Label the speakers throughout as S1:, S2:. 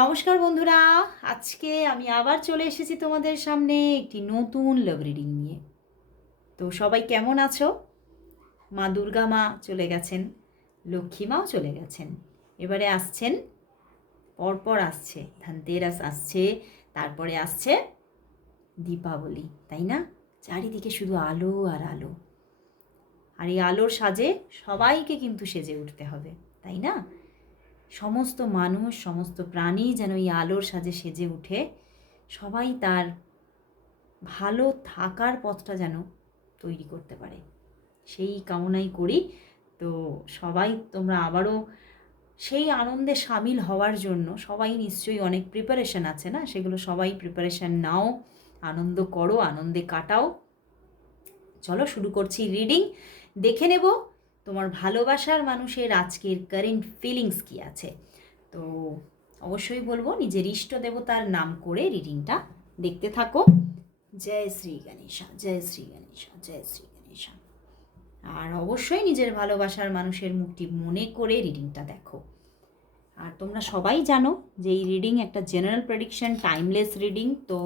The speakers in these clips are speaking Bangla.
S1: নমস্কার বন্ধুরা, আজকে আমি আবার চলে এসেছি তোমাদের সামনে একটি নতুন লাভ রিডিং নিয়ে। তো সবাই কেমন আছো? মা দুর্গা মা চলে গেছেন, লক্ষ্মী মাও চলে গেছেন। এবারে আসছেন, পরপর আসছে, ধনতেরাস আসছে, তারপরে আসছে দীপাবলি, তাই না? চারিদিকে শুধু আলো আর আলো। আর এই আলোর সাজে সবাইকে কিন্তু সেজে উঠতে হবে, তাই না? সমস্ত মানুষ, সমস্ত প্রাণী যেন এই আলোর সাজে সেজে উঠে, সবাই তার ভালো থাকার পথটা যেন তৈরি করতে পারে। সেই কামনাই করি। তো সবাই তোমরা আবারও সেই আনন্দে সামিল হওয়ার জন্য সবাই নিশ্চয়ই অনেক প্রিপারেশান আছে না? সেগুলো সবাই প্রিপারেশান নাও, আনন্দ করো, আনন্দে কাটাও। চলো শুরু করছি রিডিং দেখে নেব তোমার ভালোবাসার মানুষের আজকের কারেন্ট ফিলিংস কি আছে? তো অবশ্যই বলব নিজের ইষ্ট দেবতার নাম করে রিডিংটা দেখতে থাকো। জয় শ্রী গণেশা, জয় শ্রী গণেশা, জয় শ্রী গণেশা। আর অবশ্যই নিজের ভালোবাসার মানুষের মুখটি মনে করে রিডিংটা দেখো। আর তোমরা সবাই জানো যে এই রিডিং একটা জেনারেল প্রেডিকশন টাইমলেস রিডিং তো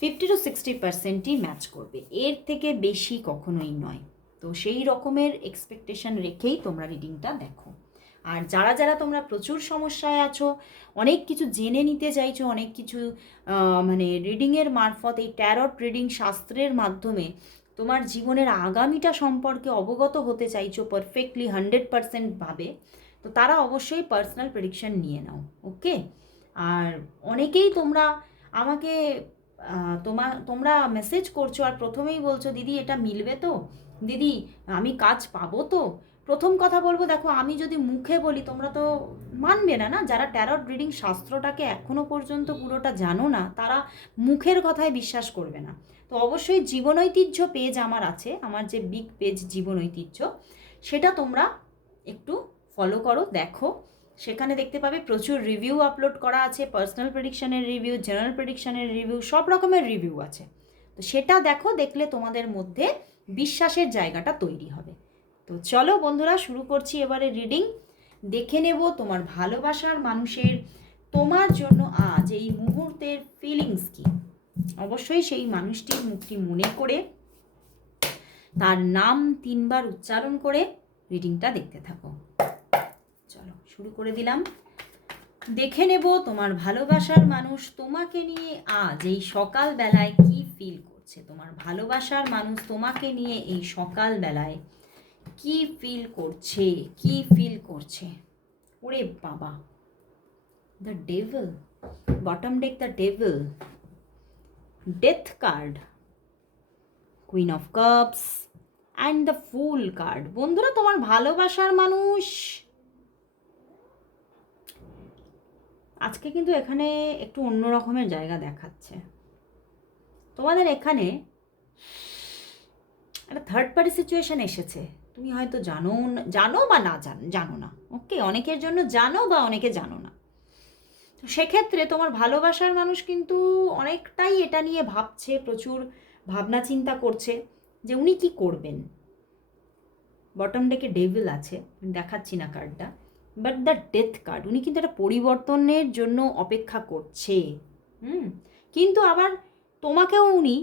S1: ফিফটি টু সিক্সটি পার্সেন্টই ম্যাচ করবে। এর থেকে বেশি কখনোই নয়। তো সেই রকমের এক্সপেকটেশন রেখেই তোমরা রিডিংটা দেখো। আর যারা যারা তোমরা প্রচুর সমস্যায় আছো, অনেক কিছু জেনে নিতে চাইছো, অনেক কিছু মানে রিডিংয়ের মারফত, এই ট্যারট রিডিং শাস্ত্রের মাধ্যমে তোমার জীবনের আগামীটা সম্পর্কে অবগত হতে চাইছো পারফেক্টলি হান্ড্রেড পারসেন্ট ভাবে, তো তারা অবশ্যই পার্সোনাল প্রেডিকশন নিয়ে নাও ওকে আর অনেকেই তোমরা আমাকে তোমা, তোমরা মেসেজ করছ আর প্রথমেই বলছো, দিদি, এটা মিলবে তো? দিদি, আমি কাজ পাবো তো। প্রথম কথা বলব, দেখো, আমি যদি মুখে বলি, তোমরা তো মানবে না না? যারা ট্যারট রিডিং শাস্ত্রটাকে এখনও পর্যন্ত পুরোটা জানো না, তারা মুখের কথায় বিশ্বাস করবে না। তো অবশ্যই জীবন ঐতিহ্য পেজ আমার আছে, আমার যে বিগ পেজ জীবন ঐতিহ্য, সেটা তোমরা একটু ফলো করো, দেখো। সেখানে দেখতে পাবে প্রচুর রিভিউ আপলোড করা আছে পার্সোনাল প্রেডিকশনের রিভিউ জেনারেল প্রেডিকশনের রিভিউ সব রকমের রিভিউ আছে। তো সেটা দেখো, দেখলে তোমাদের মধ্যে বিশ্বাসের জায়গাটা তৈরি হবে। তো চলো বন্ধুরা, শুরু করছি এবারে রিডিং দেখে নেব তোমার ভালোবাসার মানুষের, তোমার জন্য আজ এই মুহূর্তের ফিলিংস কি। অবশ্যই সেই মানুষটির মুখটি মনে করে, তার নাম তিনবার উচ্চারণ করে রিডিংটা দেখতে থাকো। চলো, শুরু করে দিলাম। দেখে নেব তোমার ভালোবাসার মানুষ তোমাকে নিয়ে আজ এই সকালবেলায় কি ফিল করছে তোমার ভালোবাসার মানুষ তোমাকে নিয়ে এই সকাল বেলায় কি ফিল করছে? কি ফিল করছে? ওরে বাবা। The devil bottom deck the devil death card queen of cups and the fool card বন্ধুরা, তোমার ভালোবাসার মানুষ। আজকে কিন্তু এখানে একটু অন্য রকমের জায়গা দেখাচ্ছে। তোমাদের এখানে একটা থার্ড পার্টি সিচুয়েশন এসেছে। তুমি হয়তো জানো জানো বা না জান, জানো না। ওকে অনেকের জন্য জানো বা অনেকে জানো না। তো সেক্ষেত্রে তোমার ভালোবাসার মানুষ কিন্তু অনেকটাই এটা নিয়ে ভাবছে, প্রচুর ভাবনা চিন্তা করছে যে উনি কি করবেন। বটম ডেকে ডেভিল আছে দেখাচ্ছি না কার্ডটা বাট দ্য ডেথ কার্ড উনি কিন্তু একটা পরিবর্তনের জন্য অপেক্ষা করছে। হুম? কিন্তু আবার তোমাকেও উনি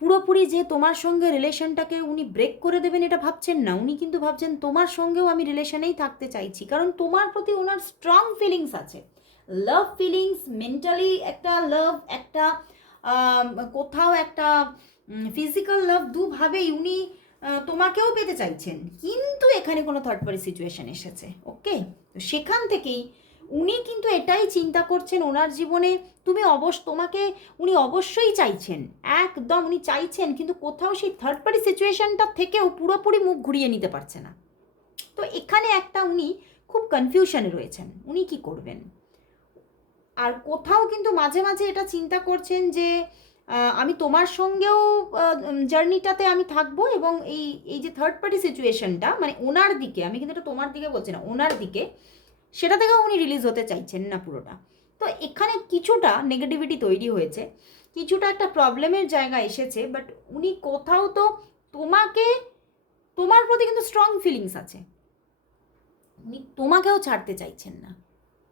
S1: পুরোপুরি যে তোমার সঙ্গে রিলেশনটাকে উনি ব্রেক করে দেবেন এটা ভাবছেন না। উনি কিন্তু ভাবছেন তোমার সঙ্গেও আমি রিলেশনেই থাকতে চাইছি। কারণ তোমার প্রতি ওনার স্ট্রং ফিলিংস আছে। লাভ ফিলিংস মেন্টালি একটা লাভ একটা কোথাও একটা ফিজিক্যাল লাভ দুভাবেই উনি তোমাকেও পেতে চাইছেন। কিন্তু এখানে কোনো থার্ড পার্টি সিচুয়েশন এসেছে ওকে তো সেখান থেকেই উনি কিন্তু এটাই চিন্তা করছেন ওনার জীবনে, তুমি অবশ্য, তোমাকে উনি অবশ্যই চাইছেন, একদম উনি চাইছেন, কিন্তু কোথাও সেই থার্ড পার্টি সিচুয়েশনটা থেকেও পুরোপুরি মুখ ঘুরিয়ে নিতে পারছে না। তো এখানে একটা উনি খুব কনফিউশনে রয়েছেন, উনি কি করবেন? আর কোথাও কিন্তু মাঝে মাঝে এটা চিন্তা করছেন যে আমি তোমার সঙ্গেও জার্নিটাতে আমি থাকব এবং এই এই যে থার্ড পার্টি সিচুয়েশনটা মানে ওনার দিকে, আমি কিন্তু এটা তোমার দিকে বলছি না, ওনার দিকে সেটা থেকেও উনি রিলিজ হতে চাইছেন না পুরোটা। তো এখানে কিছুটা নেগেটিভিটি তৈরি হয়েছে, কিছুটা একটা প্রবলেমের জায়গা এসেছে বাট উনি কোথাও তো তোমাকে, তোমার প্রতি কিন্তু স্ট্রং ফিলিংস আছে। উনি তোমাকেও ছাড়তে চাইছেন না।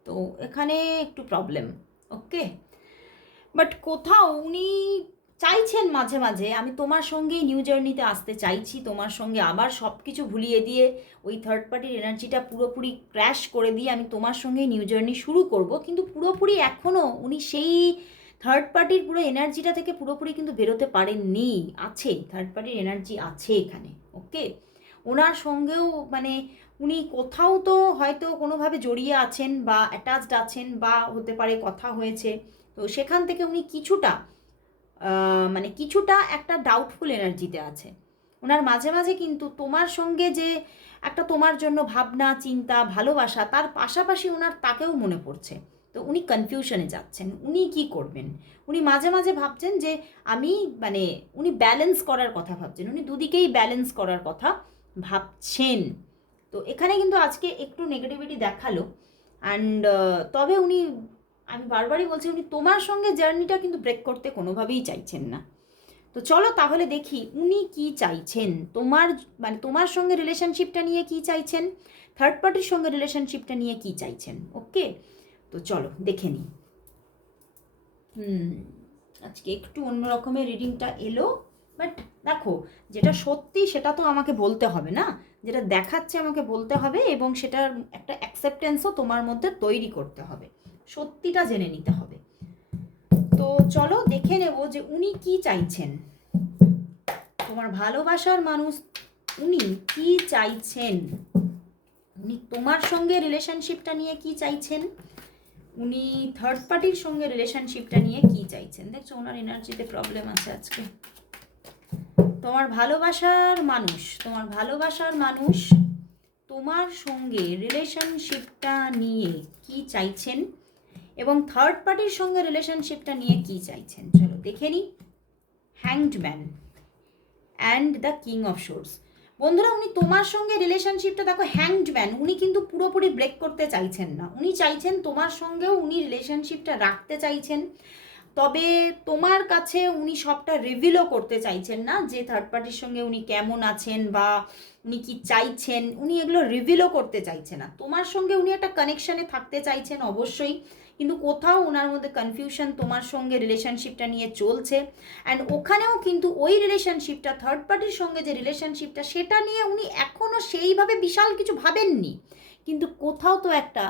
S1: তো এখানে একটু প্রবলেম ওকে বাট কোথাও উনি চাইছেন মাঝে মাঝে, আমি তোমার সঙ্গেই নিউ জার্নিতে আসতে চাইছি, তোমার সঙ্গে আবার সব কিছু ভুলিয়ে দিয়ে ওই থার্ড পার্টির এনার্জিটা পুরোপুরি ক্র্যাশ করে দিয়ে আমি তোমার সঙ্গে নিউ জার্নি শুরু করব। কিন্তু পুরোপুরি এখনও উনি সেই থার্ড পার্টির পুরো এনার্জিটা থেকে পুরোপুরি কিন্তু বেরোতে পারেননি। আছে থার্ড পার্টির এনার্জি আছে এখানে ওকে ওনার সঙ্গেও মানে উনি কোথাও তো হয়তো কোনোভাবে জড়িয়ে আছেন বা অ্যাটাচড আছেন বা হতে পারে কথা হয়েছে, তো সেখান থেকে উনি কিছুটা মানে কিছুটা একটা ডাউটফুল এনার্জিতে আছে। ওনার মাঝে মাঝে কিন্তু তোমার সঙ্গে যে একটা তোমার জন্য ভাবনা, চিন্তা, ভালোবাসা, তার পাশাপাশি ওনার তাকেও মনে পড়ছে। তো উনি কনফিউশনে যাচ্ছেন, উনি কি করবেন? উনি মাঝে মাঝে ভাবছেন যে আমি মানে উনি ব্যালেন্স করার কথা ভাবছেন, উনি দুদিকেই ব্যালেন্স করার কথা ভাবছেন। তো এখানে কিন্তু আজকে একটু নেগেটিভিটি দেখাল। অ্যান্ড তবে উনি আমি বারবারই বলছি, উনি তোমার সঙ্গে জার্নিটা কিন্তু ব্রেক করতে কোনোভাবেই চাইছেন না। তো চলো তাহলে দেখি, উনি কি চাইছেন? তোমার মানে তোমার সঙ্গে রিলেশনশিপটা নিয়ে কি চাইছেন? থার্ড পার্টির সঙ্গে রিলেশনশিপটা নিয়ে কি চাইছেন? ওকে? তো চলো, দেখে নিই। হুম, আজকে একটু অন্য রকমের রিডিংটা এলো বাট দেখো, যেটা সত্যি সেটা তো আমাকে বলতে হবে না? যেটা দেখাচ্ছে আমাকে বলতে হবে এবং সেটার একটা অ্যাকসেপ্টেন্সও তোমার মধ্যে তৈরি করতে হবে। সত্যিটা জেনে নিতে হবে। তো চলো দেখে নেব যে উনি কি চাইছেন। তোমার ভালোবাসার মানুষ উনি কি চাইছেন? উনি তোমার সঙ্গে রিলেশনশিপটা নিয়ে কি চাইছেন? উনি থার্ড পার্টির সঙ্গে রিলেশনশিপটা নিয়ে কি চাইছেন? দেখছ ওনার এনার্জিতে প্রবলেম আছে আজকে। তোমার ভালোবাসার মানুষ, তোমার ভালোবাসার মানুষ তোমার সঙ্গে রিলেশনশিপটা নিয়ে কি চাইছেন? এবং থার্ড পার্টির সঙ্গে রিলেশনশিপটা নিয়ে কি চাইছেন? চলো দেখে নিই। Hanged man and the king of swords বন্ধুরা, উনি তোমার সঙ্গে রিলেশনশিপটা দেখো হ্যাংড ম্যান উনি কিন্তু পুরোপুরি ব্রেক করতে চাইছেন না। উনি চাইছেন তোমার সঙ্গেও উনি রিলেশনশিপটা রাখতে চাইছেন। তবে তোমার কাছে উনি সবটা রিভিলও করতে চাইছেন না যে থার্ড পার্টির সঙ্গে উনি কেমন আছেন বা উনি কি চাইছেন। উনি এগুলো রিভিলও করতে চাইছে না। তোমার সঙ্গে উনি একটা কানেকশানে থাকতে চাইছেন অবশ্যই। কিন্তু কোথাও ওনার মধ্যে কনফিউশন তোমার সঙ্গে রিলেশনশিপটা নিয়ে চলছে। অ্যান্ড ওখানেও কিন্তু ওই রিলেশনশিপটা থার্ড পার্টির সঙ্গে যে রিলেশনশিপটা সেটা নিয়ে উনি এখনও সেইভাবে বিশাল কিছু ভাবেননি। কিন্তু কোথাও তো একটা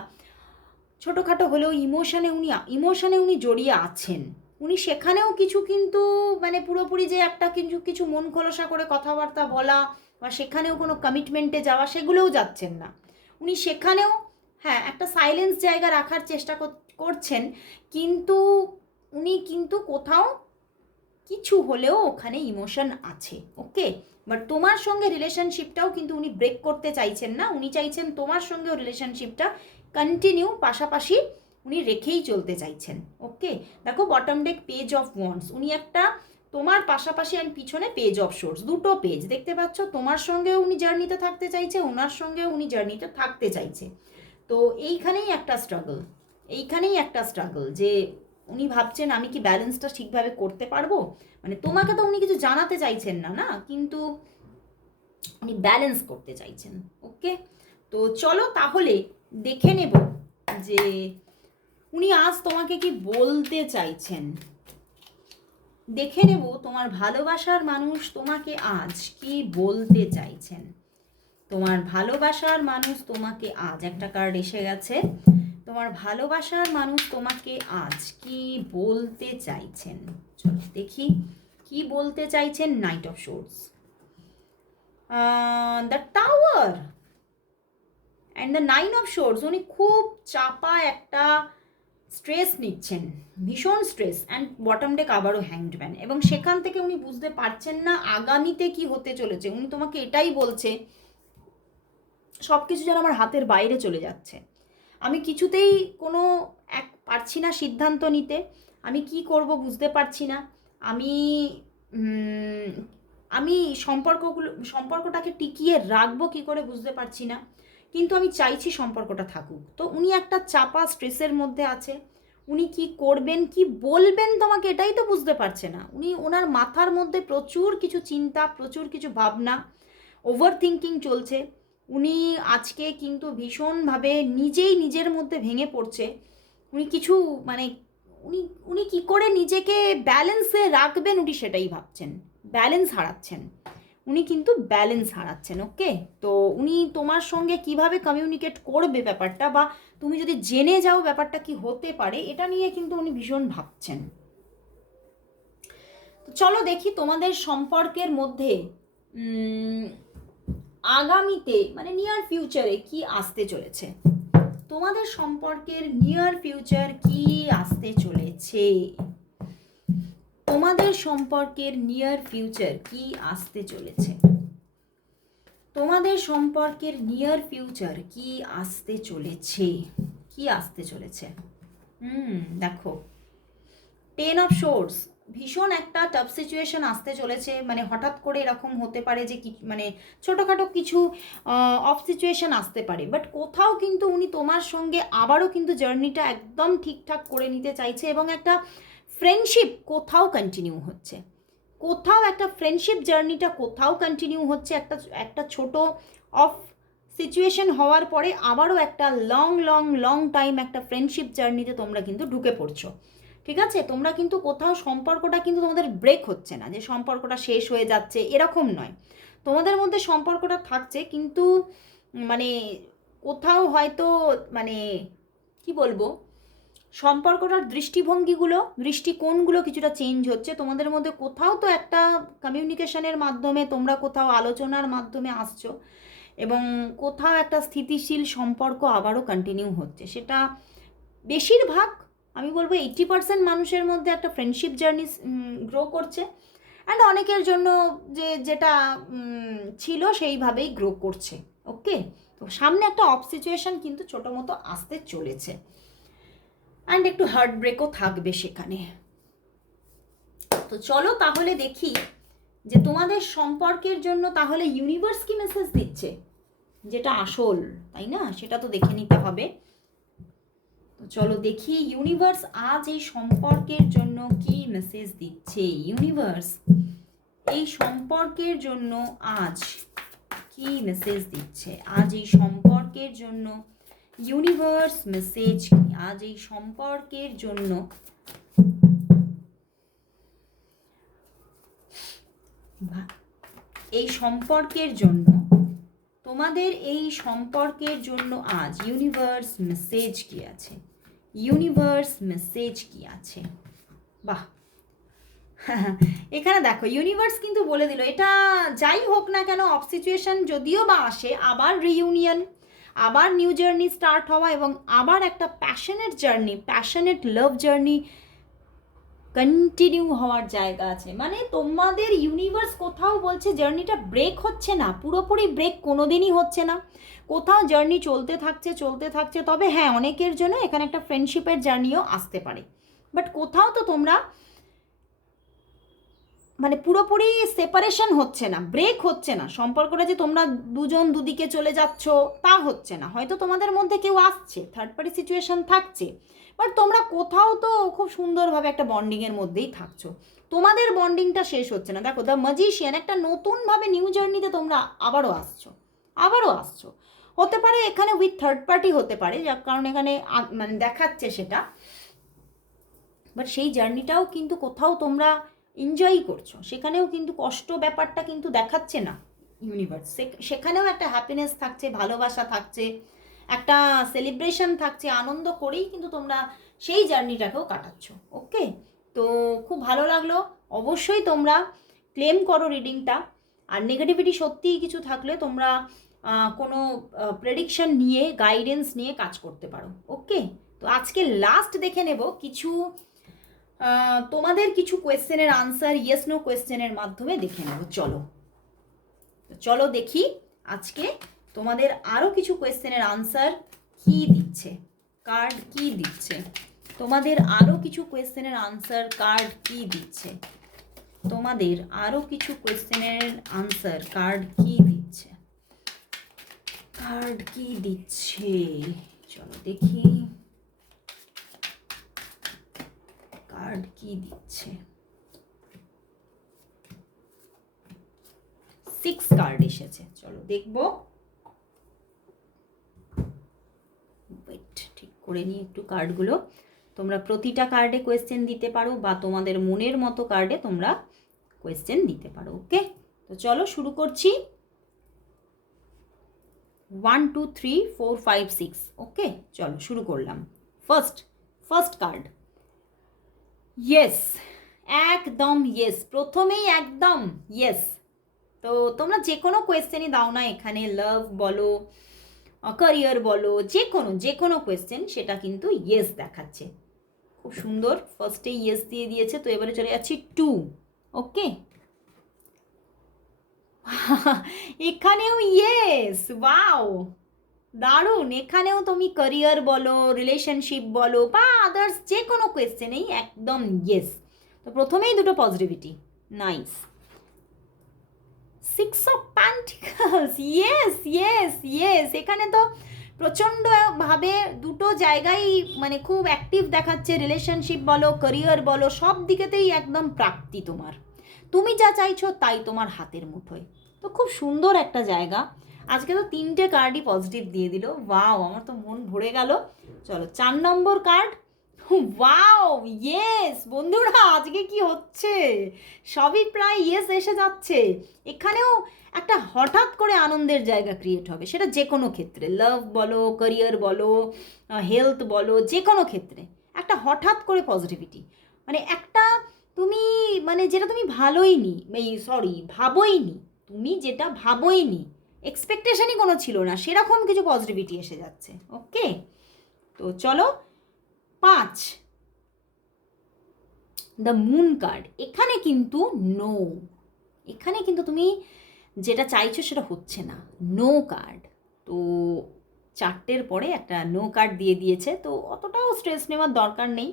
S1: ছোটোখাটো হলেও ইমোশনে উনি ইমোশনে উনি জড়িয়ে আছেন। উনি সেখানেও কিছু কিন্তু মানে পুরোপুরি যে একটা কিছু কিছু মন খোলসা করে কথাবার্তা বলা বা সেখানেও কোনো কমিটমেন্টে যাওয়া, সেগুলোও যাচ্ছেন না। উনি সেখানেও হ্যাঁ একটা সাইলেন্স জায়গা রাখার চেষ্টা করছেন, কিন্তু উনি কিন্তু কোথাও কিছু হলেও ওখানে ইমোশন আছে, ওকে? বাট তোমার সঙ্গে রিলেশনশিপটাও কিন্তু উনি ব্রেক করতে চাইছেন না। উনি চাইছেন তোমার সঙ্গেও রিলেশনশিপটা কন্টিনিউ পাশাপাশি উনি রেখেই চলতে চাইছেন, ওকে? দেখো bottom deck page of wands উনি একটা তোমার পাশাপাশি অ্যান্ড পিছনে পেজ অফ সোর্স দুটো পেজ দেখতে পাচ্ছ, তোমার সঙ্গেও উনি জার্নিতে থাকতে চাইছে, ওনার সঙ্গেও উনি জার্নিতে থাকতে চাইছে। তো এইখানেই একটা স্ট্রাগল এইখানেই একটা স্ট্রাগল যে উনি ভাবছেন, আমি কি ব্যালেন্সটা ঠিকভাবে করতে পারব? মানে তোমাকে তো উনি কিছু জানাতে চাইছেন না না? কিন্তু উনি ব্যালেন্স করতে চাইছেন ওকে তো চলো তাহলে দেখে নেব যে উনি আজ তোমাকে কি বলতে চাইছেন। দেখে নেব তোমার ভালোবাসার মানুষ তোমাকে আজ কি বলতে চাইছেন। তোমার ভালোবাসার মানুষ তোমাকে আজ একটা কার্ড এসে গেছে। তোমার ভালোবাসার মানুষ তোমাকে আজ কি বলতে চাইছেন? চলো দেখি, কি বলতে চাইছেন knight of swords the tower and the nine of swords উনি খুব চাপা একটা স্ট্রেস নিচ্ছেন, ভীষণ স্ট্রেস অ্যান্ড বটম ডেক আবারও হ্যাংডম্যান এবং সেখান থেকে উনি বুঝতে পারছেন না আগামীতে কি হতে চলেছে। উনি তোমাকে এটাই বলছে সব কিছু যেন আমার হাতের বাইরে চলে যাচ্ছে। আমি কিছুতেই কোনো এক, পারছি না সিদ্ধান্ত নিতে। আমি কি করব বুঝতে পারছি না। আমি আমি সম্পর্কগুলো, সম্পর্কটাকে টিকিয়ে রাখব কি করে বুঝতে পারছি না। কিন্তু আমি চাইছি সম্পর্কটা থাকুক। তো উনি একটা চাপা, স্ট্রেসের মধ্যে আছে। উনি কি করবেন, কি বলবেন তোমাকে এটাই তো বুঝতে পারছে না। উনি ওনার মাথার মধ্যে প্রচুর কিছু চিন্তা, প্রচুর কিছু ভাবনা ওভার থিঙ্কিং চলছে। উনি আজকে কিন্তু ভীষণভাবে নিজেই নিজের মধ্যে ভেঙে পড়ছে। উনি কিছু মানে উনি উনি কি করে নিজেকে ব্যালেন্সে রাখবেন উনি সেটাই ভাবছেন। ব্যালেন্স হারাচ্ছেন। উনি কিন্তু ব্যালেন্স হারাচ্ছেন ওকে তো উনি তোমার সঙ্গে কীভাবে কমিউনিকেট করবে ব্যাপারটা বা তুমি যদি জেনে যাও ব্যাপারটা কি হতে পারে, এটা নিয়ে কিন্তু উনি ভীষণ ভাবছেন। চলো দেখি তোমাদের সম্পর্কের মধ্যে আগামীতে মানে নিয়ার ফিউচারে কি আসতে চলেছে? তোমাদের সম্পর্কের নিয়ার ফিউচার কি আসতে চলেছে? তোমাদের সম্পর্কের নিয়ার ফিউচার কি আসতে চলেছে? তোমাদের সম্পর্কের নিয়ার ফিউচার কি আসতে চলেছে? কি আসতে চলেছে? হুম, দেখো। টেন অফ শোর্স ভীষণ একটা টাফ সিচুয়েশন আসতে চলেছে। মানে হঠাৎ করে এরকম হতে পারে যে কি মানে ছোটোখাটো কিছু অফ সিচুয়েশন আসতে পারে। বাট কোথাও কিন্তু উনি তোমার সঙ্গে আবারও কিন্তু জার্নিটা একদম ঠিকঠাক করে নিতে চাইছে এবং একটা ফ্রেন্ডশিপ কোথাও কন্টিনিউ হচ্ছে। কোথাও একটা ফ্রেন্ডশিপ জার্নিটা কোথাও কন্টিনিউ হচ্ছে। একটা একটা ছোট অফ সিচুয়েশন হওয়ার পরে আবারও একটা লং লং লং টাইম একটা ফ্রেন্ডশিপ জার্নিতে তোমরা কিন্তু ঢুকে পড়ছো। ঠিক আছে? তোমরা কিন্তু কোথাও সম্পর্কটা কিন্তু তোমাদের ব্রেক হচ্ছে না, যে সম্পর্কটা শেষ হয়ে যাচ্ছে এরকম নয়। তোমাদের মধ্যে সম্পর্কটা থাকছে কিন্তু মানে কোথাও হয়তো মানে কি বলব? সম্পর্কটার দৃষ্টিভঙ্গিগুলো, দৃষ্টিকোণগুলো কিছুটা চেঞ্জ হচ্ছে। তোমাদের মধ্যে কোথাও তো একটা কমিউনিকেশনের মাধ্যমে, তোমরা কোথাও আলোচনার মাধ্যমে আসছো এবং কোথাও একটা স্থিতিশীল সম্পর্ক আবারও কন্টিনিউ হচ্ছে। সেটা বেশিরভাগ আমি বলব এইটি পার্সেন্ট মানুষের মধ্যে একটা ফ্রেন্ডশিপ জার্নি গ্রো করছে। অ্যান্ড অনেকের জন্য যে, যেটা ছিল সেইভাবেই গ্রো করছে। ওকে তো সামনে একটা অফ সিচুয়েশন কিন্তু ছোটো মতো আসতে চলেছে। অ্যান্ড একটু হার্ট ব্রেকও থাকবে সেখানে। তো চলো তাহলে দেখি যে তোমাদের সম্পর্কের জন্য তাহলে ইউনিভার্স কি মেসেজ দিচ্ছে? যেটা আসল, তাই না? সেটা তো দেখে নিতে হবে। চলো দেখি ইউনিভার্স আজ এই সম্পর্কের জন্য কি মেসেজ দিচ্ছে? ইউনিভার্স এই সম্পর্কের জন্য আজ কি মেসেজ দিচ্ছে? আজ এই সম্পর্কের জন্য ইউনিভার্স মেসেজ কি? আজ এই সম্পর্কের জন্য এই সম্পর্কের জন্য, তোমাদের এই সম্পর্কের জন্য আজ ইউনিভার্স মেসেজ কি আছে? ইউনিভার্স মেসেজ কি আছে? বাহ। এখানে দেখো ইউনিভার্স কিন্তু বলে দিল, এটা যাই হোক না কেন অফ সিচুয়েশন যদিও বা আসে, আবার রিইউনিয়ন আবার নিউ জার্নি স্টার্ট হওয়া এবং আবার একটা passionate journey passionate love journey continue হওয়ার জায়গা আছে। মানে তোমাদের ইউনিভার্স কোথাও বলছে জার্নিটা ব্রেক হচ্ছে না, পুরোপুরি ব্রেক কোনো দিনই হচ্ছে না। কোথাও জার্নি চলতে থাকছে চলতে থাকছে, তবে হ্যাঁ অনেকের জন্য এখানে একটা ফ্রেন্ডশিপের জার্নিও আসতে পারে। বাট কোথাও তো তোমরা মানে পুরোপুরি সেপারেশন হচ্ছে না ব্রেক হচ্ছে না। সম্পর্কটা যে তোমরা দুজন দুদিকে চলে যাচ্ছ, তা হচ্ছে না। হয়তো তোমাদের মধ্যে কেউ আসছে থার্ড পার্টি সিচুয়েশন থাকছে বাট তোমরা কোথাও তো খুব সুন্দরভাবে একটা বন্ডিংয়ের মধ্যেই থাকছো। তোমাদের বন্ডিংটা শেষ হচ্ছে না। দেখো দ্য ম্যাজিশিয়ান একটা নতুনভাবে নিউ জার্নিতে তোমরা আবারও আসছো আবারও আসছো। হতে পারে, এখানে উইথ থার্ড পার্টি হতে পারে, যার কারণ এখানে মানে দেখাচ্ছে সেটা। বাট সেই জার্নিটাও কিন্তু কোথাও তোমরা এনজয় করছ। সেখানেও কিন্তু কষ্ট ব্যাপারটা কিন্তু দেখাচ্ছে না ইউনিভার্স সেখানেও একটা হ্যাপিনেস থাকছে, ভালোবাসা থাকছে, একটা সেলিব্রেশন থাকছে, আনন্দ করেই কিন্তু তোমরা সেই জার্নিটাকেও কাটাচ্ছ। ওকে তো খুব ভালো লাগল। অবশ্যই তোমরা ক্লেম করো রিডিংটা আর নেগেটিভিটি সত্যিই কিছু থাকলে তোমরা কোনো প্রেডিকশন নিয়ে গাইডেন্স নিয়ে কাজ করতে পারো ওকে তো আজকে লাস্ট দেখে নেব কিছু তোমাদের কিছু কোয়েশ্চেনের আনসার ইয়েস নো কোয়েশ্চেনের মাধ্যমে দেখে নেব, চলো। চলো দেখি আজকে তোমাদের আরও কিছু কোয়েশ্চেনের আনসার কি দিচ্ছে কার্ড কি দিচ্ছে? তোমাদের আরও কিছু কোয়েশ্চেনের আনসার কার্ড কি দিচ্ছে? তোমাদের আরও কিছু কোয়েশ্চেনের আনসার কার্ড কি কার্ড কি দিচ্ছে? চলো দেখি। কার্ড কি দিচ্ছে? সিক্স কার্ড এসেছে। চলো দেখব। ঠিক করে নিই একটু কার্ডগুলো তোমরা প্রতিটা কার্ডে কোয়েশ্চেন দিতে পারো বা তোমাদের মনের মতো কার্ডে তোমরা কোয়েশ্চেন দিতে পারো ওকে তো চলো শুরু করছি। One two three four five six okay চলো, শুরু করলাম। ফার্স্ট ফার্স্ট কার্ড ইয়েস একদম ইয়েস প্রথমেই একদম ইয়েস তো তোমরা যে কোনো কোয়েশ্চেনই দাও না এখানে লাভ বলো ক্যারিয়ার বলো যে কোনো যে কোনো কোয়েশ্চেন সেটা কিন্তু ইয়েস দেখাচ্ছে। খুব সুন্দর ফার্স্টে ইয়েস দিয়ে দিয়েছে, তো এবারে চলে যাচ্ছি টু ওকে এখানেও ইয়েস ওয়াও দারুণ, এখানেও তুমি ক্যারিয়ার বলো রিলেশনশিপ বলো, বা আদার্স যে কোনো কোয়েশ্চেনেই একদম ইয়েস তো প্রথমেই দুটো positivity nice six of pentacles yes yes yes এখানে তো প্রচণ্ডভাবে দুটো জায়গায় মানে খুব অ্যাক্টিভ দেখাচ্ছে রিলেশনশিপ বলো ক্যারিয়ার বলো, সব দিকেতেই একদম প্রাপ্তি তোমার। তুমি যা চাইছো তাই তোমার হাতের মুঠোয়। তো খুব সুন্দর একটা জায়গা। আজকে তো তিনটে কার্ডই পজিটিভ দিয়ে দিল। ওয়াও আমার তো মন ভরে গেল। চলো, চার নম্বর কার্ড ওয়াও ইয়েস বন্ধুরা, আজকে কি হচ্ছে? সবই প্রায় ইয়েস এসে যাচ্ছে। এখানেও একটা হঠাৎ করে আনন্দের জায়গা ক্রিয়েট হবে। সেটা যে কোনো ক্ষেত্রে। লাভ বলো ক্যারিয়ার বলো হেলথ বলো যে কোনো ক্ষেত্রে। একটা হঠাৎ করে পজিটিভিটি মানে একটা তুমি মানে যেটা তুমি ভালোই নি, এই সরি ভাবোই নি, তুমি যেটা ভাবোই নি এক্সপেকটেশনই কোনো ছিল না, সেরকম কিছু পজিটিভিটি এসে যাচ্ছে ওকে তো চলো, পাঁচ। দ্য মুন কার্ড এখানে কিন্তু নো এখানে কিন্তু তুমি যেটা চাইছো সেটা হচ্ছে না নো কার্ড তো চারটের পরে একটা নো কার্ড দিয়ে দিয়েছে, তো অতটাও স্ট্রেস নেওয়ার দরকার নেই।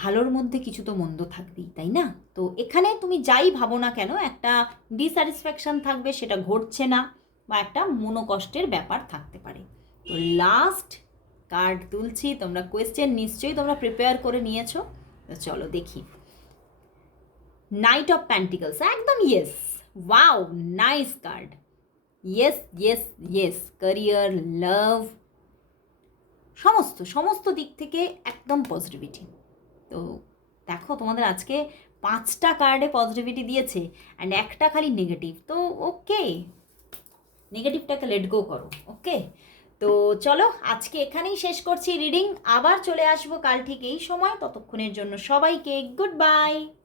S1: ভালোর মধ্যে কিছু তো মন্দ থাকবেই, তাই না? তো এখানে তুমি যাই ভাবো না কেন, একটা ডিস্যাটিসফ্যাকশান থাকবে, সেটা ঘটছে না, বা একটা মনোকষ্টের ব্যাপার থাকতে পারে। তো লাস্ট কার্ড তুলছি, তোমরা কোয়েশ্চেন নিশ্চয়ই তোমরা প্রিপেয়ার করে নিয়েছো। চলো দেখি। নাইট অফ প্যান্টিকলস একদম yes wow nice card yes yes yes career love সমস্ত সমস্ত দিক থেকে একদম পজিটিভিটি তো দেখো তোমাদের আজকে পাঁচটা কার্ডে পজিটিভিটি দিয়েছে অ্যান্ড একটা খালি নেগেটিভ তো ওকে নেগেটিভটাকে লেট গো করো ওকে তো চলো আজকে এখানেই শেষ করছি রিডিং আবার চলে আসব কাল ঠিক এই সময়, ততক্ষণের জন্য সবাইকে গুড বাই